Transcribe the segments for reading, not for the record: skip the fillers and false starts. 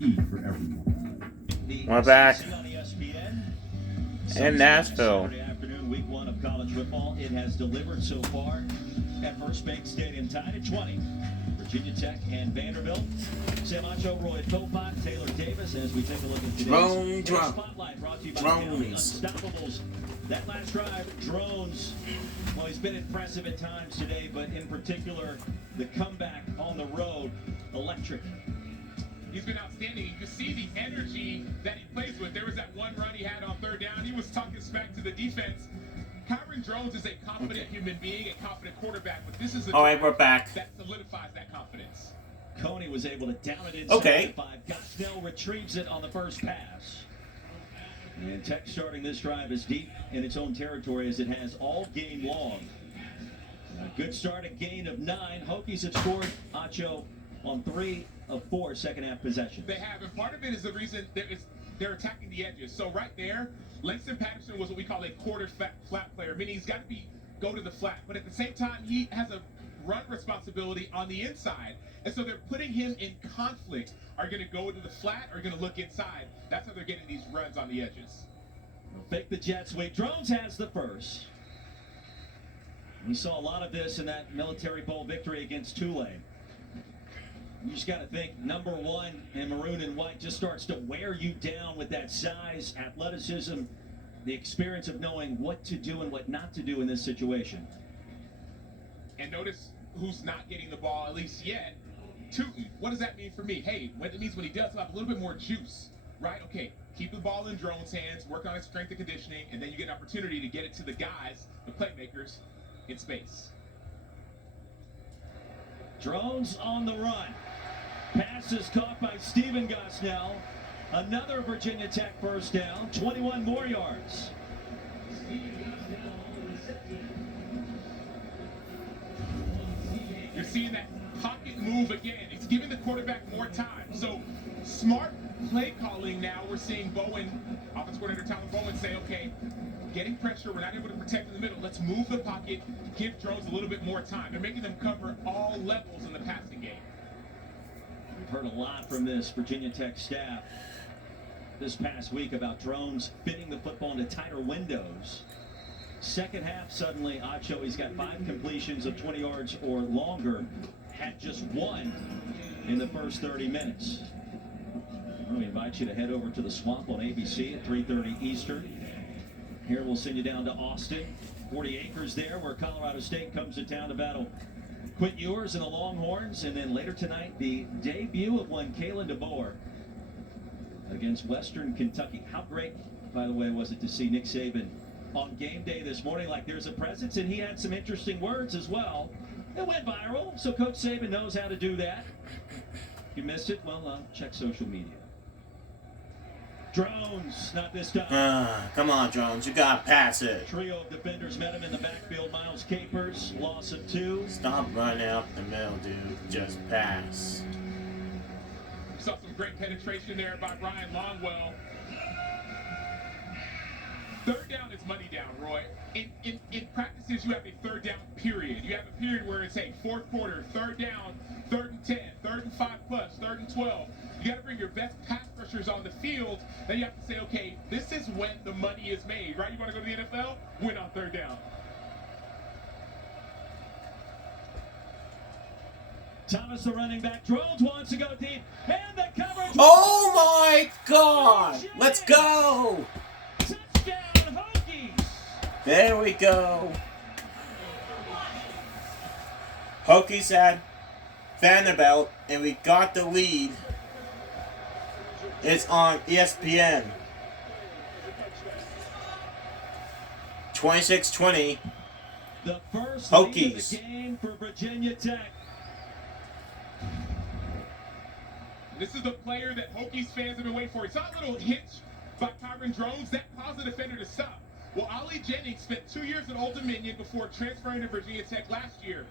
to eat for everyone. We're back in Nashville. Saturday afternoon, week 1 of college football. It has delivered so far at First Bank Stadium, tied at 20. Virginia Tech and Vanderbilt. Sam Acho, Roy Philpott, Taylor Davis. As we take a look at today's Spotlight, brought to you by County Unstoppables. That last drive, drones. Well, he's been impressive at times today, but in particular, the comeback on the road, electric. He's been outstanding. You can see the energy that he plays with. There was that one run he had on third down. He was talking smack to the defense. Kyron Drones is a confident human being, a confident quarterback, but this is a we're back. That solidifies that confidence. Coney was able to down it inside the 5. Gosnell retrieves it on the first pass. And Tech starting this drive is deep in its own territory as it has all game long. A good start, a gain of 9. Hokies have scored, Acho, on 3 of 4 second-half possessions. They have, and part of it is the reason they're attacking the edges. So right there, Langston Patterson was what we call a quarter flat player, meaning he's got to go to the flat. But at the same time, he has a run responsibility on the inside. And so they're putting him in conflict. Are you going to go to the flat or are you going to look inside? That's how they're getting these runs on the edges. Fake the jet sweep. Drones has the first. We saw a lot of this in that Military Bowl victory against Tulane. You just got to think, number 1 in maroon and white just starts to wear you down with that size, athleticism, the experience of knowing what to do and what not to do in this situation. And notice who's not getting the ball, at least yet. Tootin. What does that mean for me? Hey, what it means when he does have a little bit more juice, right? Okay, keep the ball in Drone's hands, work on his strength and conditioning, and then you get an opportunity to get it to the guys, the playmakers, in space. Drones on the run. Pass is caught by Stephen Gosnell. Another Virginia Tech first down, 21 more yards. You're seeing that pocket move again. It's giving the quarterback more time. So smart play calling now. We're seeing Bowen, offensive coordinator Tyler Bowen, say, okay, getting pressure, we're not able to protect in the middle. Let's move the pocket, give Drones a little bit more time. They're making them cover all levels in the passing game. We've heard a lot from this Virginia Tech staff this past week about Drones fitting the football into tighter windows. Second half, suddenly, Acho, he's got 5 completions of 20 yards or longer, had just 1 in the first 30 minutes. We invite you to head over to the Swamp on ABC at 3:30 Eastern. Here we'll send you down to Austin, 40 acres there where Colorado State comes to town to battle Quinn Ewers and the Longhorns. And then later tonight, the debut of one Kalen DeBoer against Western Kentucky. How great, by the way, was it to see Nick Saban on game day this morning like there's a presence, and he had some interesting words as well. It went viral, so Coach Saban knows how to do that. If you missed it, well, check social media. Drones, not this time. Come on, Drones. You got to pass it. Trio of defenders met him in the backfield. Miles Capers, loss of 2. Stop running up the middle, dude. Just pass. Saw some great penetration there by Ryan Longwell. Third down is money down, Roy. In practices, you have a third down period. You have a period where it's, hey, fourth quarter, third down, 3rd and 10, 3rd and 5 plus, 3rd and 12. You got to bring your best pass rushers on the field. Then you have to say, okay, this is when the money is made, right? You want to go to the NFL? Win on third down. Thomas, the running back. Drones wants to go deep. And the coverage. Oh, my God. Let's go. Touchdown, Hokies. There we go. Hokies had Vanderbilt, and we got the lead. It's on ESPN. 26-20. The first Hokies. lead of the game for Virginia Tech. This is the player that Hokies fans have been waiting for. He saw a little hitch by Kyron Drones that caused the defender to stop. Well, Ollie Jennings spent 2 years at Old Dominion before transferring to Virginia Tech last year.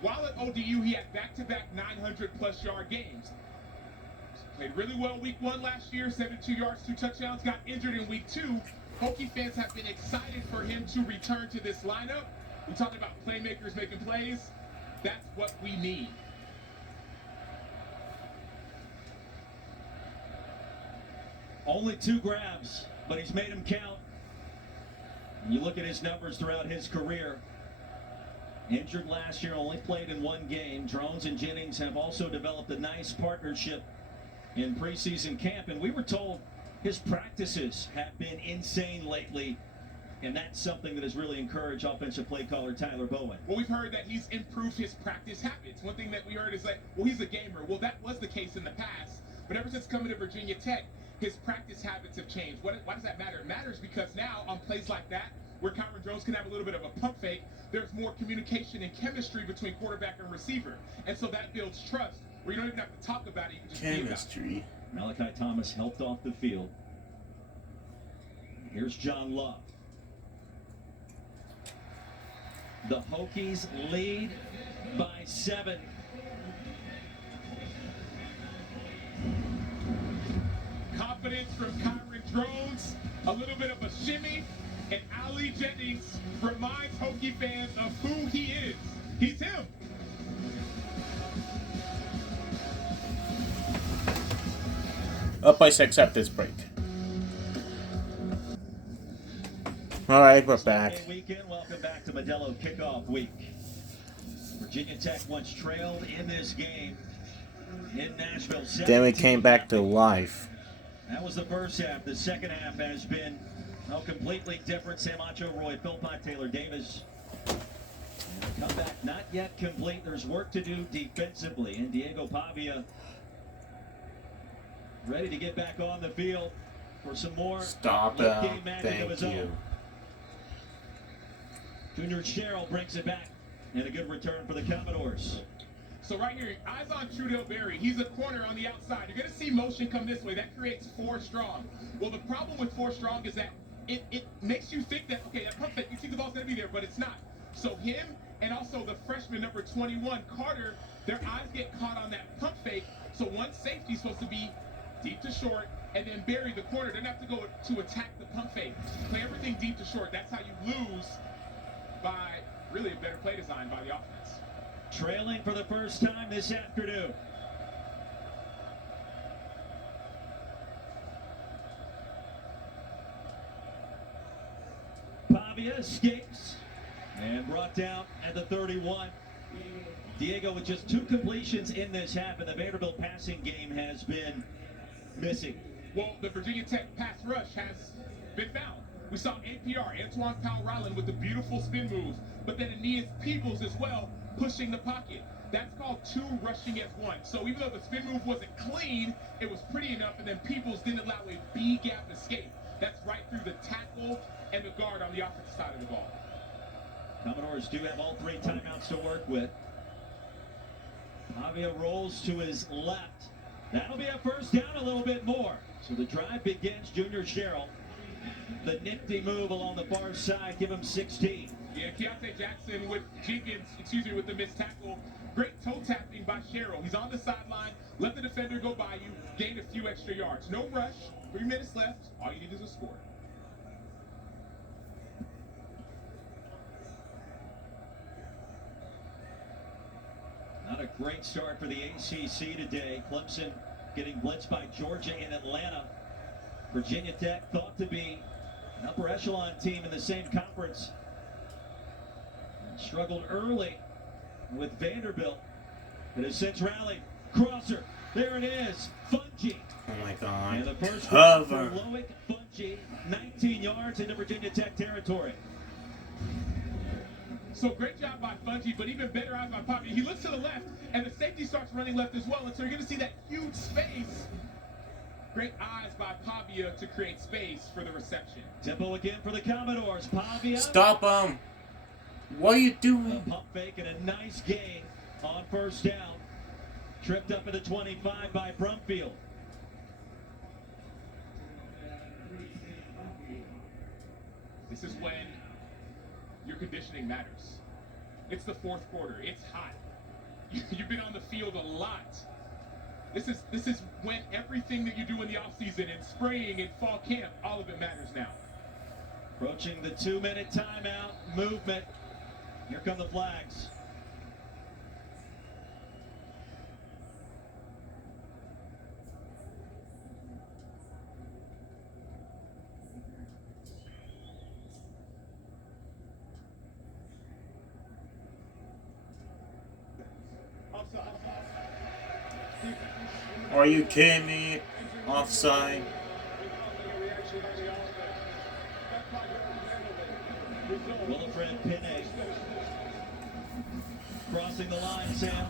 While at ODU, he had back-to-back 900-plus yard games. Played really well week 1 last year, 72 yards, 2 touchdowns, got injured in week 2. Hokie fans have been excited for him to return to this lineup. We're talking about playmakers making plays. That's what we need. Only 2 grabs, but he's made them count. And you look at his numbers throughout his career. Injured last year, only played in 1 game. Drones and Jennings have also developed a nice partnership in preseason camp, and we were told his practices have been insane lately, and that's something that has really encouraged offensive play caller Tyler Bowen. Well, we've heard that he's improved his practice habits. One thing that we heard is like, well, he's a gamer. Well, that was the case in the past, but ever since coming to Virginia Tech, his practice habits have changed. Why does that matter? It matters because now on plays like that, where Kyron Jones can have a little bit of a pump fake, there's more communication and chemistry between quarterback and receiver, and so that builds trust, where you don't even have to talk about it, you can just be about it. Chemistry. Malachi Thomas helped off the field. Here's John Love. The Hokies lead by 7. Confidence from Kyron Drones, a little bit of a shimmy, and Ali Jennings reminds Hokie fans of who he is. He's him. Up by 6 after this break. Alright, we're back. Sunday weekend. Welcome back to Modelo Kickoff Week. Virginia Tech once trailed in this game in Nashville. Then we came back to life. That was the first half. The second half has been completely different. Sam Ocho-Roy, Philpott, Taylor Davis. And the comeback not yet complete. There's work to do defensively. And Diego Pavia ready to get back on the field for some more Stop game magic of Thank his you. own. Junior Sherrill brings it back. And a good return for the Commodores. So right here, eyes on Trudell Berry. He's a corner on the outside. You're going to see motion come this way. That creates 4 strong. Well, the problem with 4 strong is that it makes you think that, okay, that pump fake, you think the ball's going to be there, but it's not. So him and also the freshman number 21, Carter, their eyes get caught on that pump fake. So one safety's supposed to be deep to short, and then Berry, the corner, doesn't have to go to attack the pump fake. Play everything deep to short. That's how you lose by really a better play design by the offense. Trailing for the first time this afternoon. Pavia escapes and brought down at the 31. Diego with just 2 completions in this half, and the Vanderbilt passing game has been missing. Well, the Virginia Tech pass rush has been found. We saw APR, Antoine Powell-Ryland, with the beautiful spin move, but then Aeneas Peoples as well, pushing the pocket. That's called 2 rushing as 1. So even though the spin move wasn't clean, it was pretty enough, and then Peoples didn't allow a B-gap escape. That's right through the tackle and the guard on the offensive side of the ball. Commodores do have all 3 timeouts to work with. Pavia rolls to his left. That'll be a first down a little bit more. So the drive begins. Junior Sherrill. The nifty move along the far side, give him 16. Yeah, Keontae Jackson with Jenkins, with the missed tackle. Great toe tapping by Sherrill. He's on the sideline, let the defender go by you, gained a few extra yards. No rush, 3 minutes left. All you need is a score. Not a great start for the ACC today. Clemson getting blitzed by Georgia in Atlanta. Virginia Tech thought to be an upper echelon team in the same conference. Struggled early with Vanderbilt, but has since rallied. Crosser, there it is, Fungi. Oh my God. And the first Cover. for Loic Fungi, 19 yards into Virginia Tech territory. So great job by Fungi, but even better eyes by Pavia. He looks to the left, and the safety starts running left as well, and so you're going to see that huge space. Great eyes by Pavia to create space for the reception. Tempo again for the Commodores. Pavia. Stop him. What are you A doing? pump fake and a nice gain on first down. Tripped up at the 25 by Brumfield. This is when your conditioning matters. It's the 4th quarter. It's hot. You've been on the field a lot. This is when everything that you do in the offseason, in spring, in fall camp, all of it matters now. Approaching the 2-minute timeout movement. Here come the flags. Are you kidding me? Offside. Willifred Pinay crossing the line, Sam.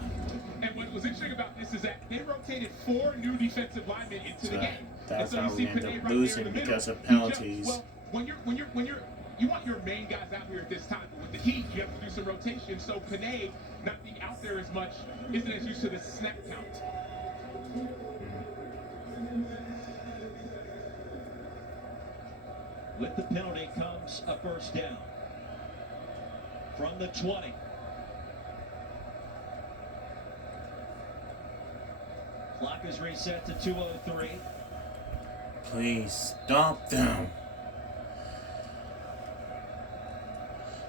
And what was interesting about this is that they rotated 4 new defensive linemen into the game. That's and so how we end up losing because of penalties. Well, you want your main guys out here at this time, but with the Heat, you have to do some rotation. So Pinay not being out there as much isn't as used to the snap count. With the penalty comes a first down from the 20. Clock is reset to 2:03. Please stop them.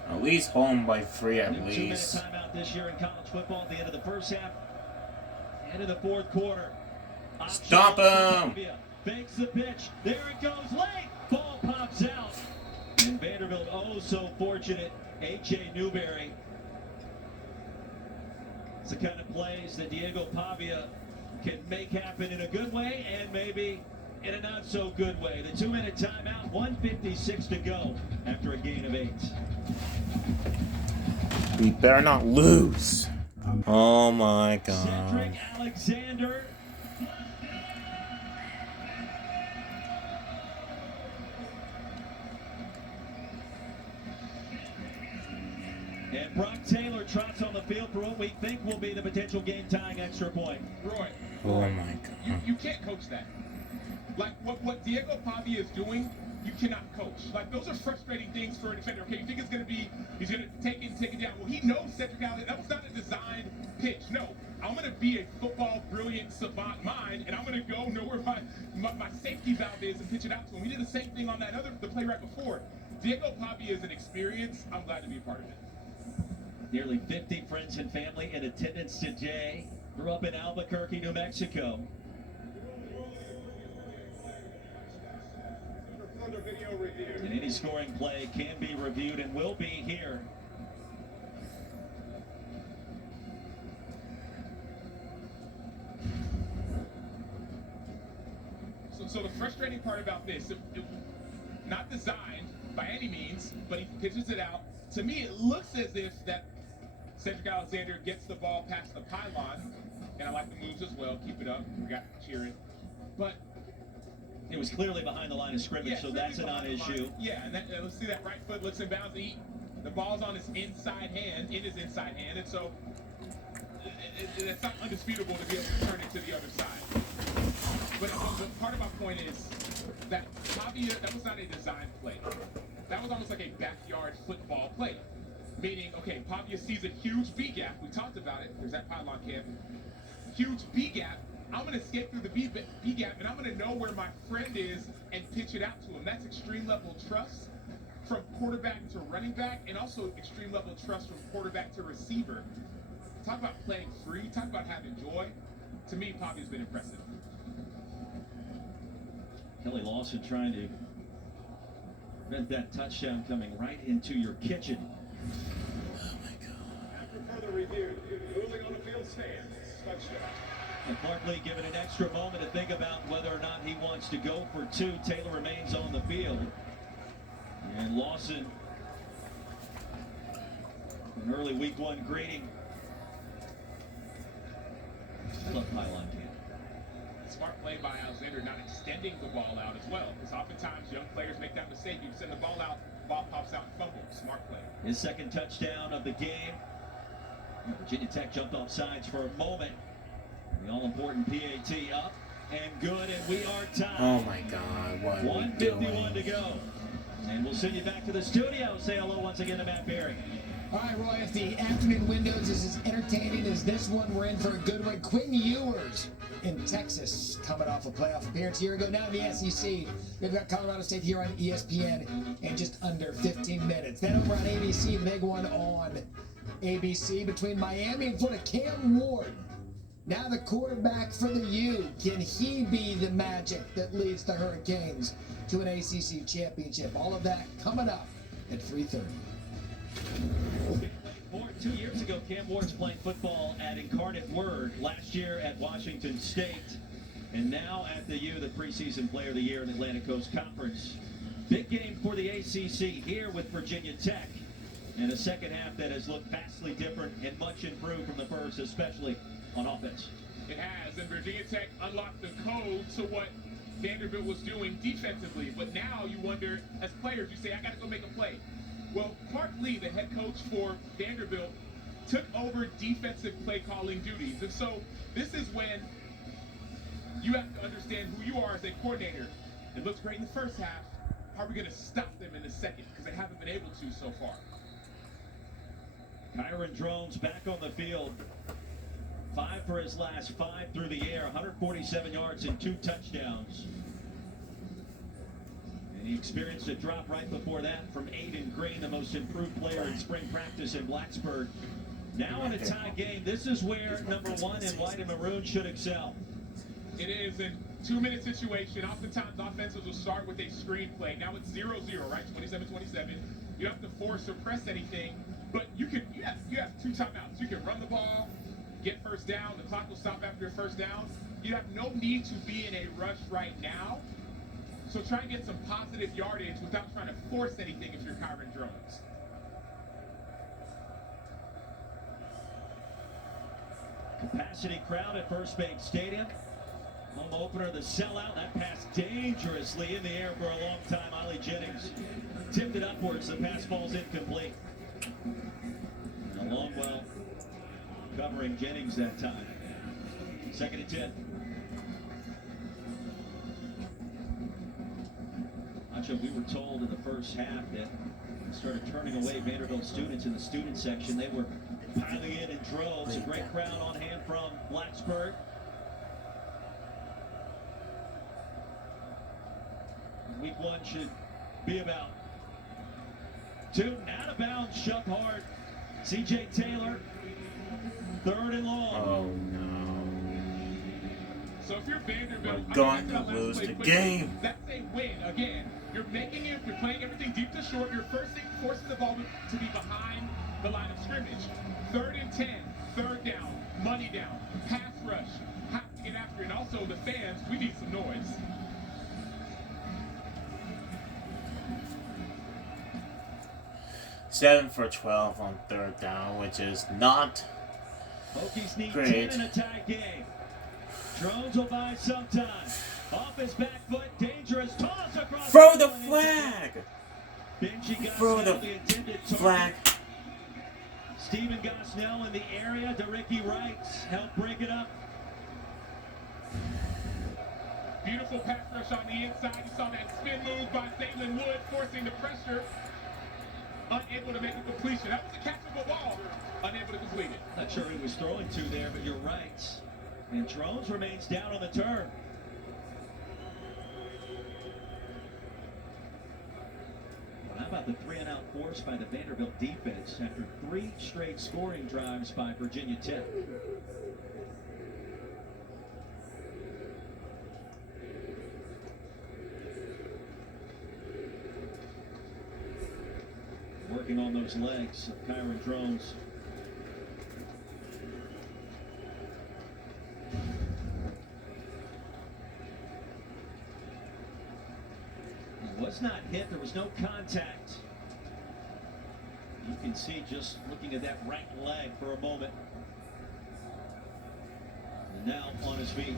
At least home by 3 at New least. 2-minute timeout this year in college football at the end of the first half. End of the fourth quarter. Stop him! Fakes the pitch. There it goes. Late. Ball pops out. And Vanderbilt, oh so fortunate. A.J. Newberry. It's the kind of plays that Diego Pavia can make happen in a good way and maybe in a not so good way. The 2-minute timeout, 1:56 to go after a gain of 8. We better not lose. Oh my God. Cedric Alexander. And Brock Taylor trots on the field for what we think will be the potential game-tying extra point. Roy, Oh my God. you can't coach that. Like what Diego Pavia is doing, you cannot coach. Like those are frustrating things for a defender. Okay, you think it's gonna be he's gonna take it down. Well, he knows Cedric Allen. That was not a designed pitch. No, I'm gonna be a football brilliant savant mind, and I'm gonna go know where my safety valve is and pitch it out to him. We did the same thing on the play right before. Diego Pavia is an experience. I'm glad to be a part of it. Nearly 50 friends and family in attendance today. Grew up in Albuquerque, New Mexico. And any scoring play can be reviewed and will be here. So the frustrating part about this, not designed by any means, but he pitches it out. To me, it looks as if that Cedric Alexander gets the ball past the pylon, and I like the moves as well. Keep it up. We got cheering. But it was clearly behind the line of scrimmage, so that's a non-issue. Yeah, and let's see that right foot looks in bounds. The ball's on his inside hand, and so it's not undisputable to be able to turn it to the other side. But part of my point is that Pavia, that was not a design play. That was almost like a backyard football play. Meaning, okay, Pavia sees a huge B gap. We talked about it. There's that pylon cam. Huge B gap. I'm going to escape through the B gap, and I'm going to know where my friend is and pitch it out to him. That's extreme level trust from quarterback to running back, and also extreme level trust from quarterback to receiver. Talk about playing free. Talk about having joy. To me, Pavia's been impressive. Kelly Lawson trying to prevent that touchdown coming right into your kitchen. Oh my God. After further review, moving on the field stands. Touchdown. And Barkley given an extra moment to think about whether or not he wants to go for 2. Taylor remains on the field. And Lawson, an early week 1 greeting. I love pylon cam. Smart play by Alexander, not extending the ball out as well. Because oftentimes young players make that mistake. You send the ball out, ball pops out and fumble. Smart play. His second touchdown of the game. Virginia Tech jumped off sides for a moment. The all-important PAT up and good, and we are tied. Oh my God, what are we 1:51 to doing? go. And we'll send you back to the studio. Say hello once again to Matt Berry. All right, Roy, if the afternoon windows is as entertaining as this one, we're in for a good one. Quinn Ewers in Texas coming off a playoff appearance a year ago. Now in the SEC, we've got Colorado State here on ESPN in just under 15 minutes. Then over on ABC, the big one on ABC between Miami and Florida. Cam Ward, now the quarterback for the U. Can he be the magic that leads the Hurricanes to an ACC championship? All of that coming up at 3:30. 2 years ago, Cam Ward's playing football at Incarnate Word. Last year at Washington State. And now at the U, the preseason player of the year in the Atlantic Coast Conference. Big game for the ACC here with Virginia Tech. And a second half that has looked vastly different and much improved from the first, especially on offense. It has, and Virginia Tech unlocked the code to what Vanderbilt was doing defensively. But now you wonder, as players, you say, I got to go make a play. Well, Clark Lee, the head coach for Vanderbilt, took over defensive play calling duties. And so this is when you have to understand who you are as a coordinator. It looks great in the first half. How are we going to stop them in the second? Because they haven't been able to so far. Kyron Drones back on the field. 5 for his last 5 through the air, 147 yards and 2 touchdowns. And he experienced a drop right before that from Aiden Green, the most improved player in spring practice in Blacksburg. Now in a tie game, this is where number 1 in white and maroon should excel. It is in 2-minute situation. Oftentimes offenses will start with a screenplay. Now it's 0-0, right? 27-27. You don't have to force or press anything, but you have 2 timeouts. You can run the ball, get first down. The clock will stop after your first down. You have no need to be in a rush right now. So try and get some positive yardage without trying to force anything if you're Kyron Drones. Capacity crowd at First Bank Stadium. Home opener, the sellout. That pass dangerously in the air for a long time. Ollie Jennings tipped it upwards. The pass falls incomplete. And Longwell covering Jennings that time. 2nd and 10. Acho, we were told in the first half that we started turning away Vanderbilt students in the student section. They were piling in droves. A great crowd on hand from Blacksburg. Week 1 should be about 2. Out of bounds, shoved hard. C.J. Taylor, 3rd and long. Oh no. So if you're Vanderbilt, We're going to lose the game. That's a win. Again, you're making it, you're playing everything deep to short. You're forcing the ball to be behind the line of scrimmage. 3rd and 10, 3rd down, money down, pass rush. Have to get after it. And also the fans, we need some noise. Seven for 12 on 3rd down, which is not Hokies need great. 10 in a tie game. Drones will buy some time. Off his back foot, dangerous toss across. Throw the flag! Benji Throw Gosnell, the the intended flag. target. Stephen Gosnell in the area. DeRicky Wright helped break it up. Beautiful pass rush on the inside. You saw that spin move by Zaylen Wood, forcing the pressure. Unable to make a completion. That was a catchable ball. Unable to complete it. Not sure who he was throwing to there, but you're right. And Drones remains down on the turn. Well, how about the 3-and-out force by the Vanderbilt defense after 3 straight scoring drives by Virginia Tech? Working on those legs of Kyron Drones. He was not hit. There was no contact. You can see just looking at that right leg for a moment. And now on his feet.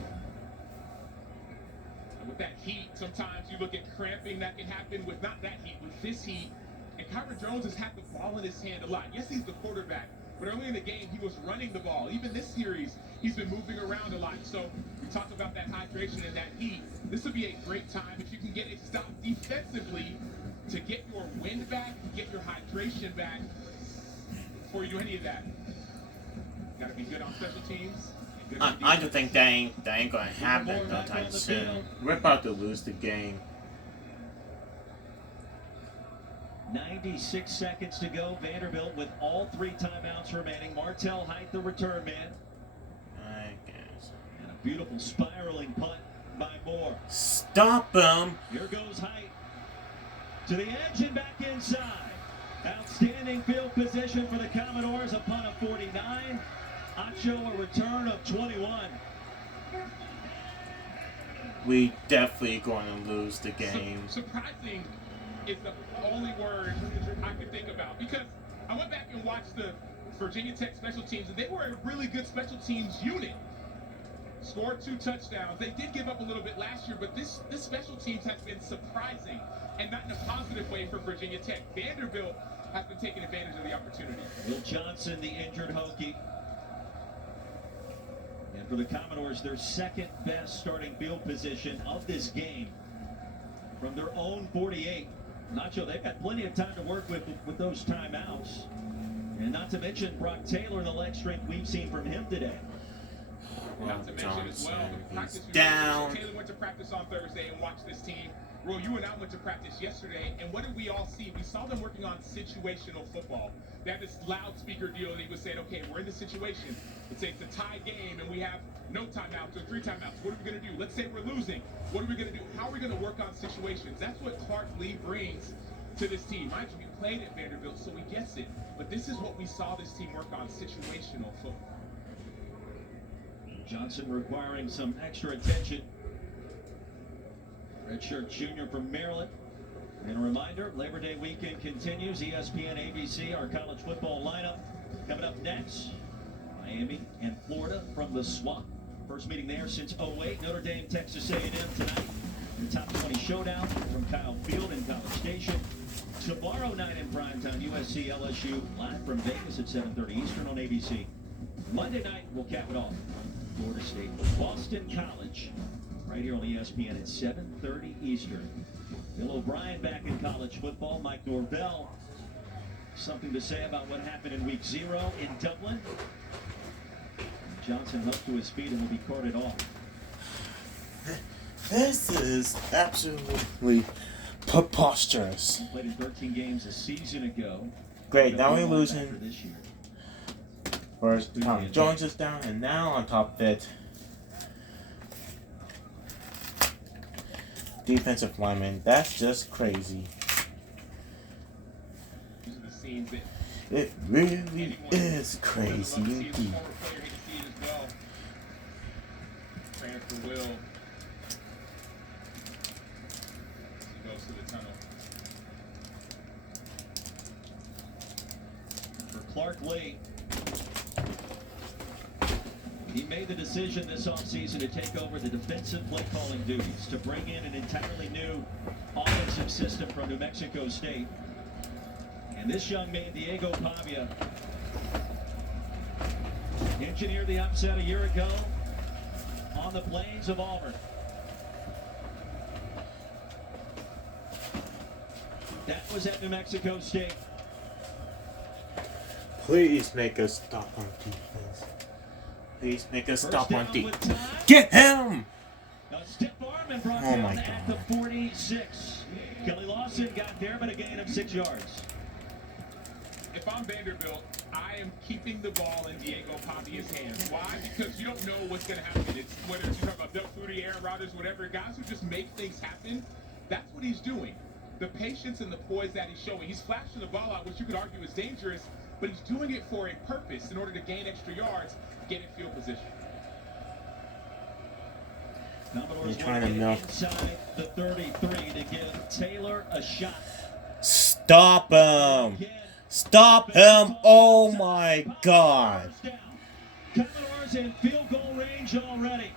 With that heat, sometimes you look at cramping that can happen with not that heat, with this heat. And Kyron Drones has had the ball in his hand a lot. Yes, he's the quarterback, but early in the game, he was running the ball. Even this series, he's been moving around a lot. So we talk about that hydration and that heat. This would be a great time if you can get a stop defensively to get your wind back, get your hydration back before you do any of that. Got to be good on special teams. I don't think that ain't gonna happen no time soon. We're about to lose the game. 96 seconds to go. Vanderbilt with all 3 timeouts remaining. Martell Height, the return man. I guess. And a beautiful spiraling punt by Moore. Stop him! Here goes Height to the edge and back inside. Outstanding. Defending field position for the Commodores upon a 49. Acho a return of 21. We definitely going to lose the game. Surprising is the only word I can think about, because I went back and watched the Virginia Tech special teams, and they were a really good special teams unit. Scored 2 touchdowns. They did give up a little bit last year, but this special teams has been surprising, and not in a positive way for Virginia Tech. Vanderbilt has been taking advantage of the opportunity. Will Johnson, the injured Hokie. And for the Commodores, their second best starting field position of this game from their own 48. Nacho, they've got plenty of time to work with those timeouts. And not to mention Brock Taylor and the leg strength we've seen from him today. Not to mention as well, the practice down. Taylor went to practice on Thursday and watched this team. Roy, you and I went to practice yesterday, and what did we all see? We saw them working on situational football. They had this loudspeaker deal, and he was saying, okay, we're in this situation. It's a tie game, and we have no timeouts or 3 timeouts. What are we going to do? Let's say we're losing. What are we going to do? How are we going to work on situations? That's what Clark Lee brings to this team. Mind you, we played at Vanderbilt, so we guess it. But this is what we saw this team work on, situational football. Johnson requiring some extra attention. Redshirt junior from Maryland. And a reminder, Labor Day weekend continues. ESPN, ABC, our college football lineup. Coming up next, Miami and Florida from the Swamp. First meeting there since 08. Notre Dame, Texas A&M tonight. The top 20 showdown from Kyle Field in College Station. Tomorrow night in primetime, USC LSU live from Vegas at 7:30 Eastern on ABC. Monday night, we'll cap it off. Florida State, Boston College, right here on ESPN at 7:30 Eastern. Bill O'Brien back in college football. Mike Norvell, something to say about what happened in week 0 in Dublin. Johnson up to his feet and will be carted off. This is absolutely preposterous. He played in 13 games a season ago. Great, now we're losing. After this year. First, Tom Jones is down, and now on top of it, defensive lineman. That's just crazy. These are the scenes that It really is crazy indeed. Praying for Will. He goes to the tunnel. For Clark Lee, he made the decision this offseason to take over the defensive play calling duties, to bring in an entirely new offensive system from New Mexico State. And this young man, Diego Pavia, engineered the upset a year ago on the plains of Auburn. That was at New Mexico State. Please make us stop on defense. Please make us stop on First down with defense. time. Get him! A stiff arm and brought Oh down my at God. the 46. Kelly Lawson got there, but a gain of 6 yards. If I'm Vanderbilt, I am keeping the ball in Diego Pavia's hands. Why? Because you don't know what's going to happen. It's whether you're talking about Doug Flutie, Aaron Rodgers, whatever, guys who just make things happen. That's what he's doing. The patience and the poise that he's showing. He's flashing the ball out, which you could argue is dangerous, but he's doing it for a purpose in order to gain extra yards, get in field position. Commodores You're trying to want milk. inside the 33 to give Taylor a shot. Stop him! Stop him! Oh my God! First down. Commodores in field goal range already.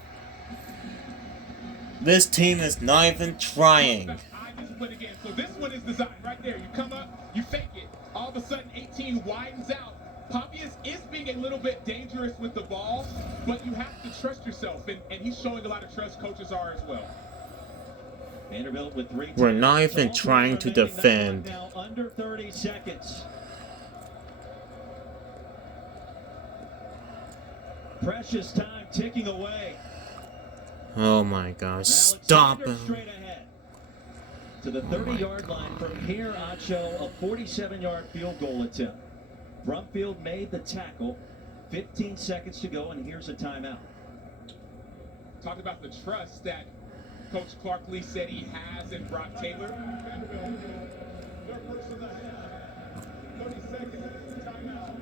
This team is not even trying. Eye discipline again. So this one is designed right there. You come up, you fake it. All of a sudden, 18 widens out. Papias is being a little bit dangerous with the ball, but you have to trust yourself, and he's showing a lot of trust. Coaches are as well. Vanderbilt with 3 We're not timeouts. even All trying to remaining defend. Now under 30 seconds. Precious time ticking away. Oh my gosh! Now Stop Alexander him! straight ahead to the Oh my 30-yard line. From here, Acho, a 47-yard field goal attempt. Brumfield made the tackle. 15 seconds to go, and here's a timeout. Talk about the trust that Coach Clark Lee said he has in Brock Taylor. 30 seconds. Timeout.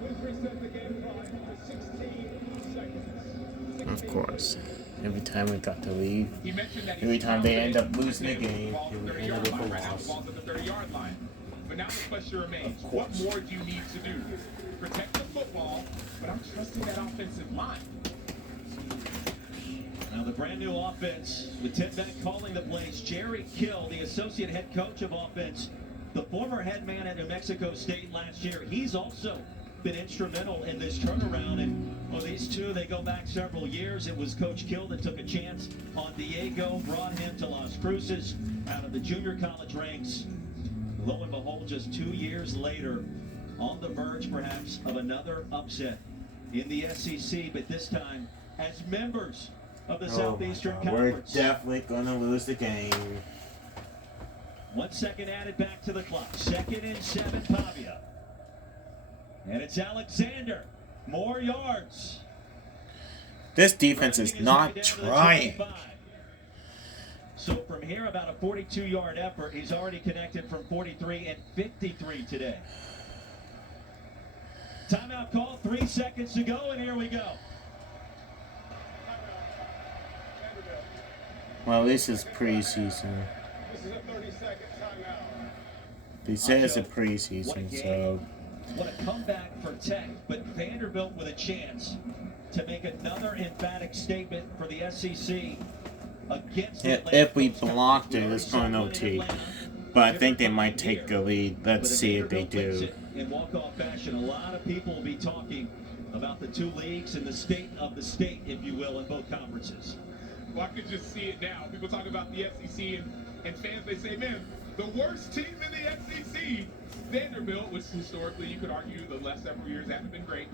Please reset the game clock to 16 seconds. Of course. Every time we got the lead, He mentioned that every he's time they end up confident losing the game, ball's it at the would 30 end yard up with line. a Right now, the loss. ball's at the 30-yard line. But now the question remains, Of what course. more do you need to do? Protect the football, but I'm trusting that offensive line. Now the brand new offense with Tim Beck calling the plays. Jerry Kill, the associate head coach of offense, the former head man at New Mexico State last year. He's also been instrumental in this turnaround. And well, these two, they go back several years. It was Coach Kill that took a chance on Diego, brought him to Las Cruces out of the junior college ranks. Lo and behold, just 2 years later, on the verge perhaps of another upset in the SEC, but this time as members of the Southeastern We're Conference. definitely gonna lose the game. 1 second added back to the clock. 2nd and 7, Pavia. And it's Alexander. More yards. This defense is Driving his way not down to the trying. 25. So from here, about a 42-yard effort. He's already connected from 43 and 53 today. Timeout call, 3 seconds to go, and here we go. Well, this is preseason. This is a 30-second timeout. They say it's a preseason, so What a comeback for Tech, but Vanderbilt with a chance to make another emphatic statement for the SEC against the Atlanta if we Falcons. blocked it, We it's already going saw one in OT. Atlanta. But I think they Different might here. take a lead. Let's But if see if they Vanderbilt wins do. it in walk-off fashion, a lot of people will be talking about the two leagues and the state of the state, if you will, in both conferences. Well, I could just see it now. People talk about the SEC and fans, they say, man, the worst team in the SEC, Vanderbilt, which historically you could argue the last several years haven't been great,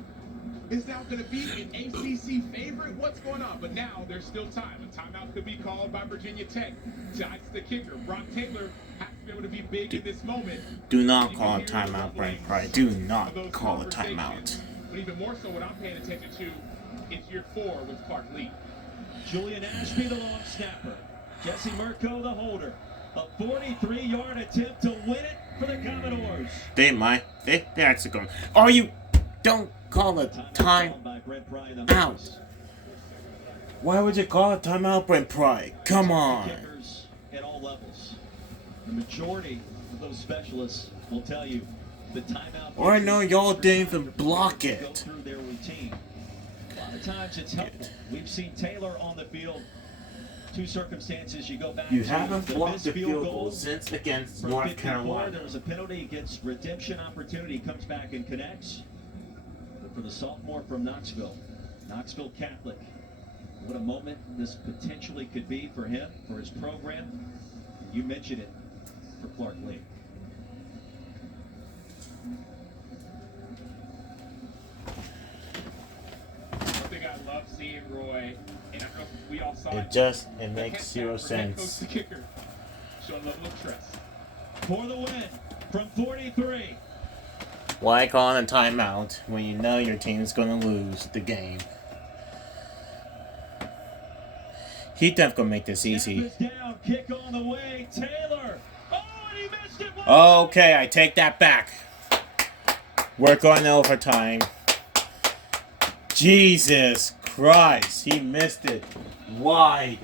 is now going to be an ACC favorite. What's going on? But now there's still time. A timeout could be called by Virginia Tech. Jice the kicker. Brock Taylor has to be able to be big in this moment. Do not You call can a hear the timeout, Brent rumblings Pride. Do of not those call a conversations. timeout. But even more so, what I'm paying attention to is year 4 with Clark Lee. Julian Ashby, the long snapper. Jesse Murko, the holder. A 43-yard attempt to win it for the Commodores. They might. They're actually going. Are you? Don't call a time Called by Brent Pry in the out. Memphis. Why would you call a timeout, Brent Pride? Come on. Kickers at all levels. The majority of those specialists will tell you the timeout. Or I know y'all didn't even block Go it. through their routine. A lot of times it's helpful. We've seen Taylor on the field. Two circumstances you go back You to. haven't the blocked missed the field field goal goal since against from North 54. Carolina. There was a penalty against redemption opportunity. Comes back and connects. But for the sophomore from Knoxville Catholic, what a moment this potentially could be for him, for his program. You mentioned it for Clark Lee. One thing I love seeing, Roy, and I don't know if we all saw It makes zero sense. The kicker showing a level of trust. For the win from 43. Why call a timeout when you know your team's gonna lose the game? He definitely gonna make this easy. Snap is down, kick on the way. Taylor. Oh, and he missed it. Okay, I take that back. We're going to overtime. Jesus Christ, he missed it wide.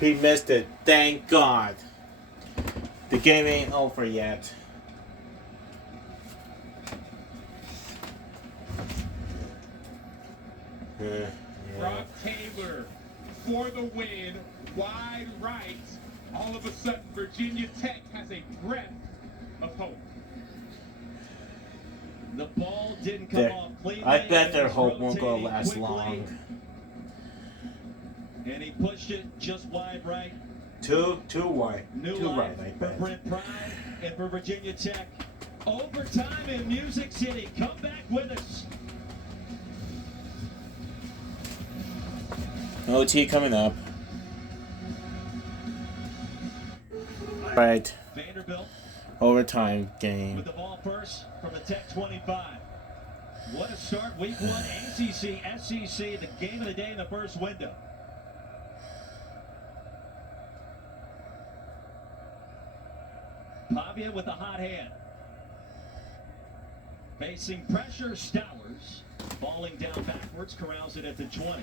He missed it. Thank God. The game ain't over yet. Brock Taylor for the win, wide right. All of a sudden, Virginia Tech has a breath of hope. The ball didn't come There- off cleanly. I bet their It was hope won't go rotating last quickly, long. And he pushed it just wide right. Two wide. New Two life right, I for bet. Brent Pry and for Virginia Tech. Overtime in Music City. Come back with us. OT coming up. Right. Vanderbilt Overtime game. with the ball first from the Tech 25. What a start. Week 1, ACC, SEC, the game of the day in the first window. Pavia with the hot hand. Facing pressure, Stowers. Falling down backwards, corrals it at the 20.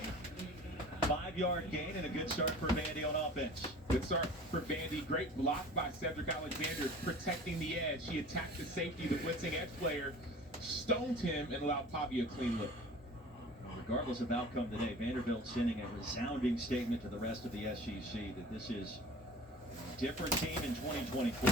5-yard gain and a good start for Vandy on offense. Good start for Vandy. Great block by Cedric Alexander, protecting the edge. He attacked the safety, the blitzing edge player, stoned him, and allowed Pavia a clean look. Regardless of outcome today, Vanderbilt sending a resounding statement to the rest of the SEC that this is a different team in 2024.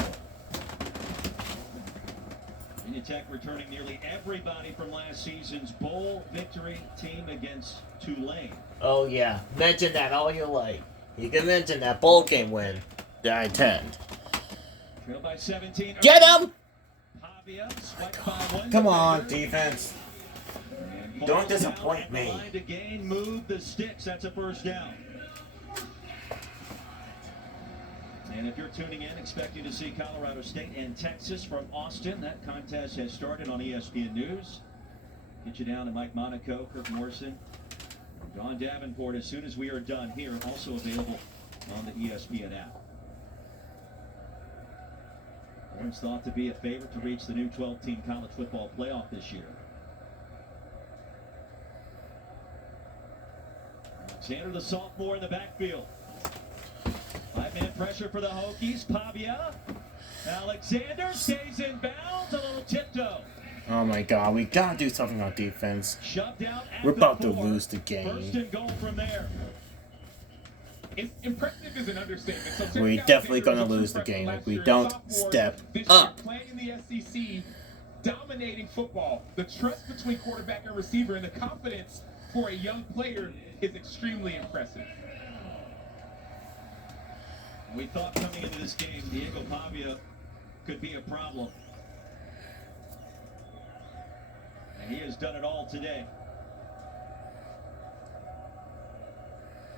Virginia Tech returning nearly everybody from last season's bowl victory team against Tulane. Oh yeah, mention that all you like. You can mention that bowl game win that I attend. Trailed by 17. Get him! Pavia swiped by one. Come on, defender. defense. And Don't falls disappoint down at the me. line to gain, move the sticks. That's a first down. And if you're tuning in, expecting to see Colorado State and Texas from Austin, that contest has started on ESPN News. Get you down to Mike Monaco, Kirk Morrison, Don Davenport as soon as we are done here. Also available on the ESPN app. Once thought to be a favorite to reach the new 12-team college football playoff this year. Alexander, the sophomore, in the backfield. 5-man pressure for the Hokies. Pavia. Alexander stays in bounds. A little tiptoe. Oh my god, we gotta do something on defense. Shoved out at We're the about to 4. lose the First game. and goal from there. Impressive is an understatement. So We're Cedric definitely Alexander gonna was lose the impressive game last if we year. don't Sophomore step this up. year, playing in the SEC, dominating football. The trust between quarterback and receiver and the confidence for a young player is extremely impressive. We thought coming into this game, Diego Pavia could be a problem. And he has done it all today.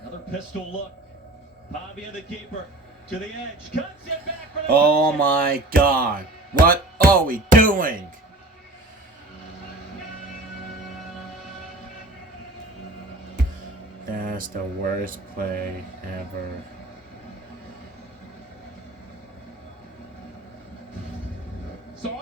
Another pistol look. Pavia, the keeper, to the edge. Cuts it back for the Oh touchdown. my god. What are we doing? That's the worst play ever. So I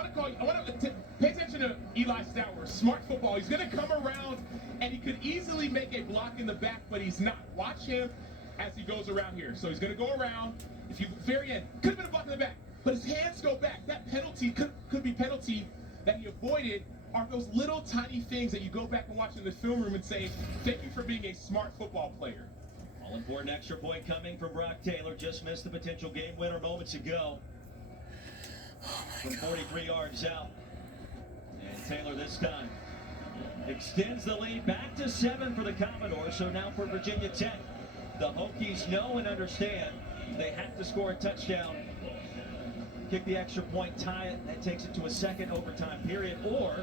want to pay attention to Eli Stowers. Smart football. He's going to come around, and he could easily make a block in the back, but he's not. Watch him as he goes around here. So he's going to go around. If you very end, could have been a block in the back, but his hands go back. That penalty could be penalty that he avoided. Are those little tiny things that you go back and watch in the film room and say, thank you for being a smart football player. All important extra point coming from Brock Taylor. Just missed the potential game winner moments ago. From 43 yards out. And Taylor this time extends the lead back to 7 for the Commodores. So now for Virginia Tech, the Hokies know and understand they have to score a touchdown, kick the extra point, tie it. That takes it to a second overtime period, or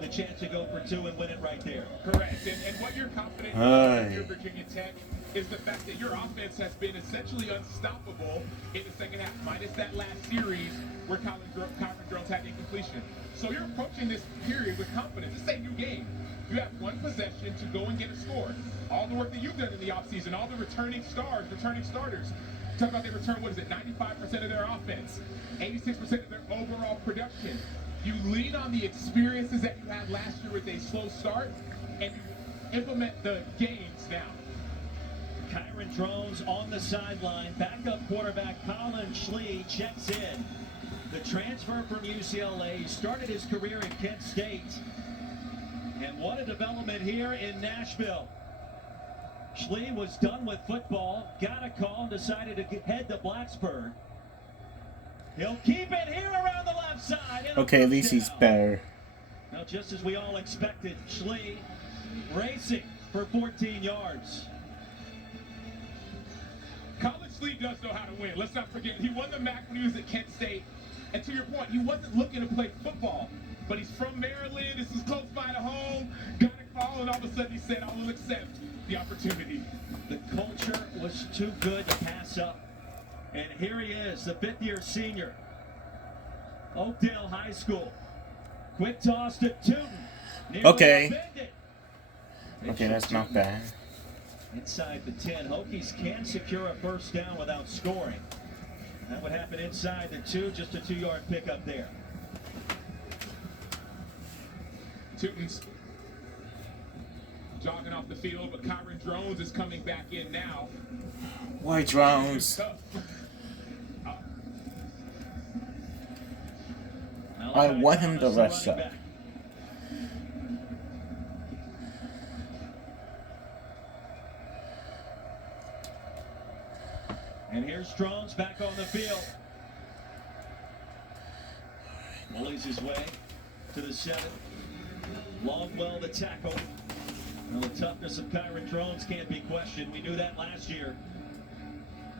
the chance to go for 2 and win it right there. Correct. And what you're confident in Aye. your Virginia Tech is the fact that your offense has been essentially unstoppable in the second half, minus that last series where Kyron Drones had incompletion. So you're approaching this period with confidence. It's a new game. You have one possession to go and get a score. All the work that you've done in the offseason, all the returning starters. Talk about they return, 95% of their offense, 86% of their overall production. You lean on the experiences that you had last year with a slow start, and you implement the gains now. Kyron Drones on the sideline. Backup quarterback Colin Schlee checks in. The transfer from UCLA. He started his career at Kent State. And what a development here in Nashville. Schlee was done with football, got a call, and decided to head to Blacksburg. He'll keep it here around the left side. Okay, at least he's better. Now, just as we all expected, Schlee racing for 14 yards. Colin Schlee does know how to win. Let's not forget, he won the MAC when he was at Kent State. And to your point, he wasn't looking to play football. But he's from Maryland. This is close by to home. Got a call, and all of a sudden he said, I will accept the opportunity. The culture was too good to pass up. And here he is, the fifth-year senior. Oakdale High School. Quick toss to Tootin. Nearly Okay. upended. Okay, that's not bad. Inside the 10, Hokies can secure a first down without scoring. That would happen inside the 2, just a 2-yard pickup there. Tootin's jogging off the field, but Kyron Drones is coming back in now. Why drones? I want him to rush up. And here's Drones back on the field. Bullies his way to the 7. Longwell the tackle. Well, the toughness of Kyron Drones can't be questioned. We knew that last year.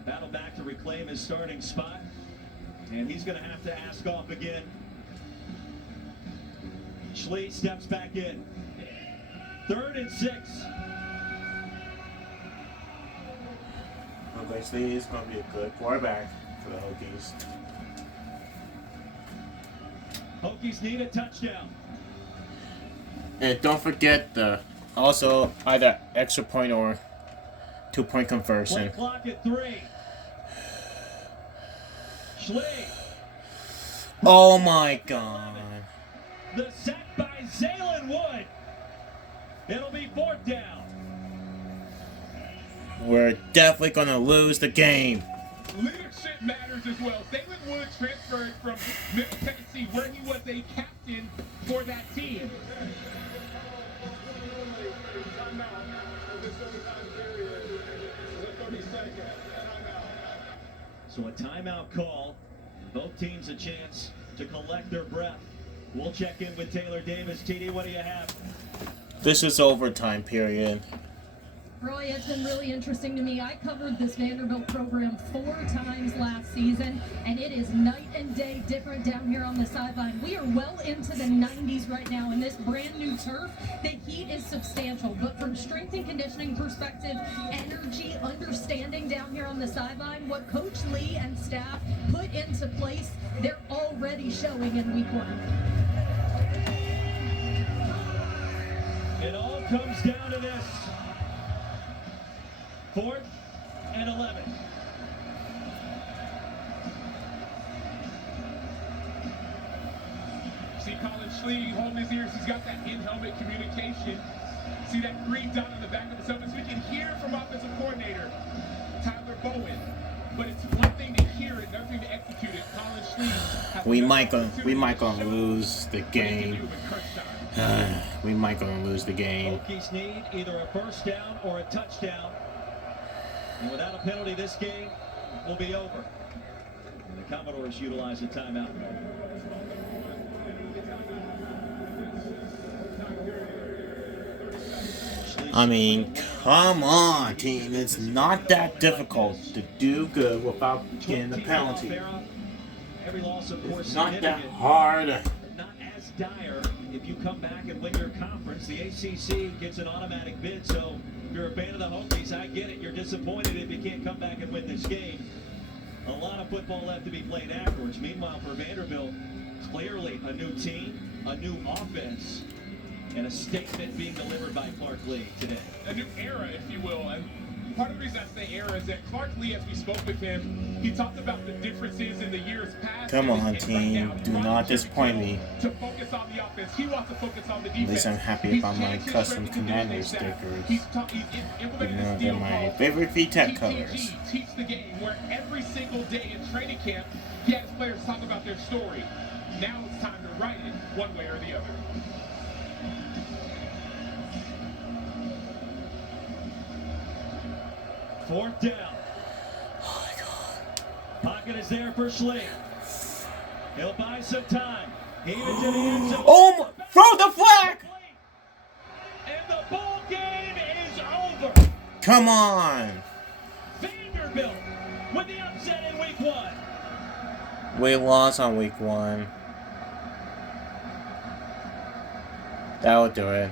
Battle back to reclaim his starting spot. And he's going to have to ask off again. Schlee steps back in. 3rd and 6. Obviously, he's going to be a good quarterback for the Hokies. Hokies need a touchdown. And don't forget the also either extra point or 2-point conversion. Clock at 3. Schlee. Oh my God. The sack by Zaylen Wood. It'll be 4th down. We're definitely going to lose the game. Leadership matters as well. Zaylen Wood transferred from Middle Tennessee, where he was a captain for that team. So a timeout call. Both teams a chance to collect their breath. We'll check in with Taylor Davis. TD, what do you have? This is overtime period. Roy, it's been really interesting to me. I covered this Vanderbilt program 4 times last season, and it is night and day different down here on the sideline. We are well into the 90s right now, and this brand new turf, the heat is substantial. But from strength and conditioning perspective, energy, understanding down here on the sideline, what Coach Lee and staff put into place, they're already showing in week 1. It all comes down to this. 4th and 11. See Colin Schlee holding his ears. He's got that in-helmet communication. See that green dot on the back of his helmet. So we can hear from offensive coordinator Tyler Bowen. But it's one thing to hear it, another thing to execute it. Colin Schlee. We might gonna lose the game. We might gonna lose the game. Hokies need either a first down or a touchdown. And without a penalty, this game will be over. And the Commodores utilize a timeout. I mean, come on, team. It's not that difficult to do good without getting a penalty. Every loss, of course, It's not that hard. Not as dire. If you come back and win your conference, the ACC gets an automatic bid. So if you're a fan of the Hokies, I get it. You're disappointed if you can't come back and win this game. A lot of football left to be played afterwards. Meanwhile, for Vanderbilt, clearly a new team, a new offense, and a statement being delivered by Clark Lee today. A new era, if you will. And part of the reason I say era is that Clark Lee, as we spoke with him, he talked about the differences in the years past. Come on, and team. right now, Do not disappoint me. To focus on the offense. He wants to focus on the defense. At least I'm happy about my custom commander stickers. You know, they're my favorite VTech colors. Teach the game, where every single day in training camp, he has players talk about their story. Now it's time to write it one way or the other. Fourth down. Oh my God. Pocket is there for Schlee. He'll buy some time. Even to the end zone. Oh my, throw the flag! And the ball game is over. Come on. Vanderbilt with the upset in week 1. We lost on week 1. That'll do it.